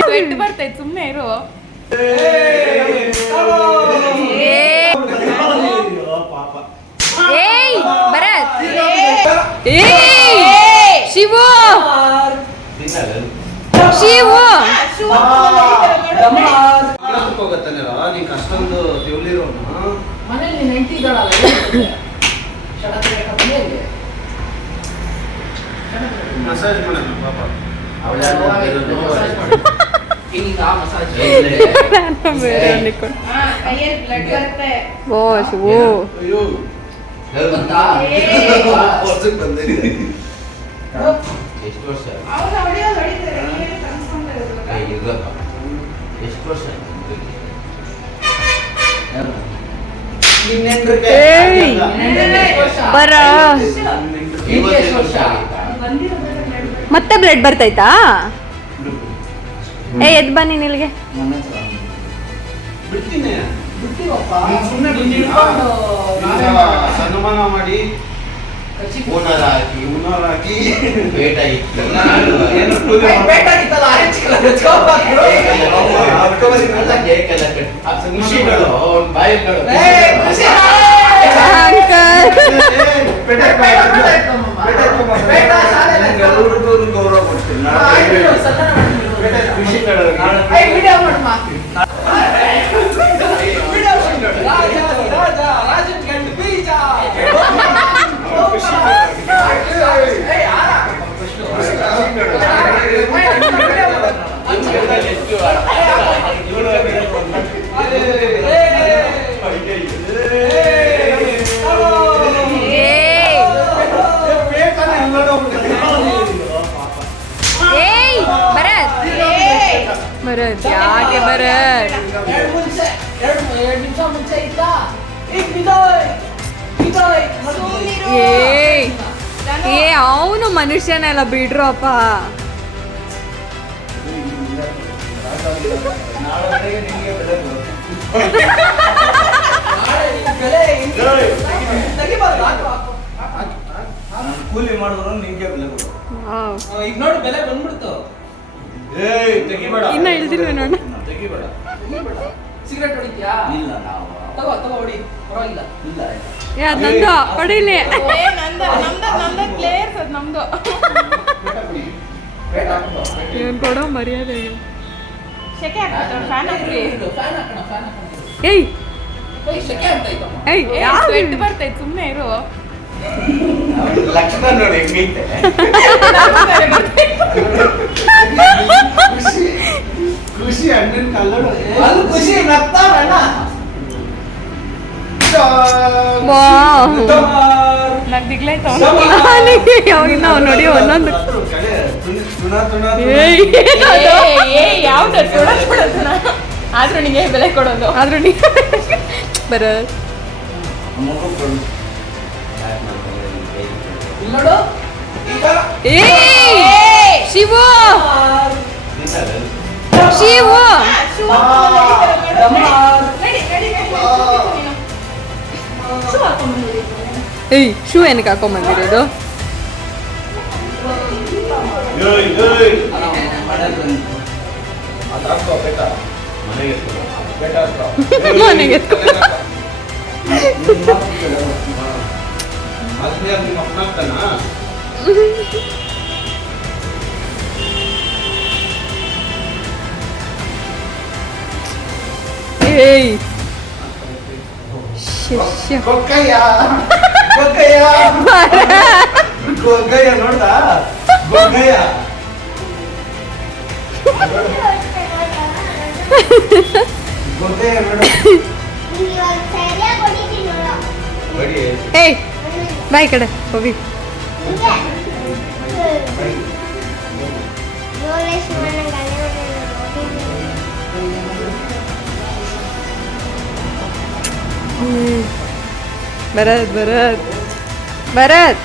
Sweat ಬರ್ತೈತೆ ಸುಮ್ಮನೆ ಇರು. ಏಯ್! ಭರತ್! ಏಯ್! ಶಿವು! ಶಿವು! ನೀನ್ ಅಷ್ಟೊಂದು ಮನೇಲಿ ಮಸಾಜ್ ಮಾಡೋಣ ಪಾಪ. ಎಷ್ಟು ವರ್ಷ ಎಷ್ಟು ವರ್ಷ ಎಷ್ಟು? ಬರ ಮತ್ತೆ ಬ್ಲಡ್ ಬರ್ತೈತಾ? ಏ ಎದ್ ಬನ್ನಿ ನಿಲ್ಗೆ. ಈಗ করুন গৌরব করছেন। ಭರತ್ ಎರಡು ಮುಂಚೆ ಎರಡು ಎರಡು ನಿಮಿಷ ಮುಂಚೆ ಇತ್ತ ಈಗ ಬಿದೋಯ್ ಬಿದೋಯ್ ಏಯ್ ಏ ಅವನು ಮನುಷ್ಯನೆಲ್ಲ ಬಿಡ್ರಪ್ಪ. ಕೂಲಿ ಮಾಡಿದ್ರು ನಿಂಗೆ ಬೆಲೆ ಕೊಡು. ಈಗ ನೋಡಿ ಬೆಲೆ ಬಂದ್ಬಿಡ್ತು. ಏಯ್ ತೆಗಿಬೇಡ ಇನ್ನ ಇಳ್ದಿಲ್ವೇ ನೋಡು. ತೆಗಿಬೇಡ. ಸಿಗರೇಟ್ ಹೊಡಿತ್ಯಾ? ಇಲ್ಲ ನಾವು ತಗೋ ತಗೋ ಹೊಡಿ. ಪರವಾಗಿಲ್ಲ. ಇಲ್ಲ ಏ ಅದ್ ನಂದು. ಹೊಡಿಲಿ ಅದು ನಮ್ದು ಇವನ್ ಕೊಡೋ ಮರ್ಯಾದೆ ಫ್ಯಾನ್ ಏಯ್. ಏಯ್ ಯಾರು ಬರ್ತೈತೆ ಸುಮ್ಮನೆ ಇರು. ಲಕ್ಷ್ಮಣ ನೋಡಿ ಹೆಂಗೈತೆ. ಖುಷಿ ನಗ್ತಾರಣ್ಣ. ನೋಡಿ ಒಂದೊಂದು ಆದ್ರೂ ನಿಂಗೆ ಬೆಲೆ ಕೊಡೋದು. ಆದ್ರೂ ನೀ ಭರತ್ ಇಲ್ಲಿ ನೋಡು ಈಗ ಏಯ್. ಶಿವು. ಶಿವು. ಏಯ್ ಶೂ ಏನಕ್ಕೆ ಹಾಕೊಂಬಂದಿರೋದು ಮನೆಗೆ ಮನೆಗೆ ಶಿಷ್ಯ ಗೊಕ್ಕಯ್ಯ ಗೊಕ್ಕಯ್ಯ ಗೊಕ್ಕಯ್ಯ ನೋಡ್ದ ಗೊಕ್ಕಯ್ಯ ಗೊಕ್ಕಯ್ಯ ನೋಡು ಬಡಿ ಏಯ್ ಬಾಯ್ ಕಡೆ ಹೋಗಿ ಭರತ್ ಭರತ್ ಭರತ್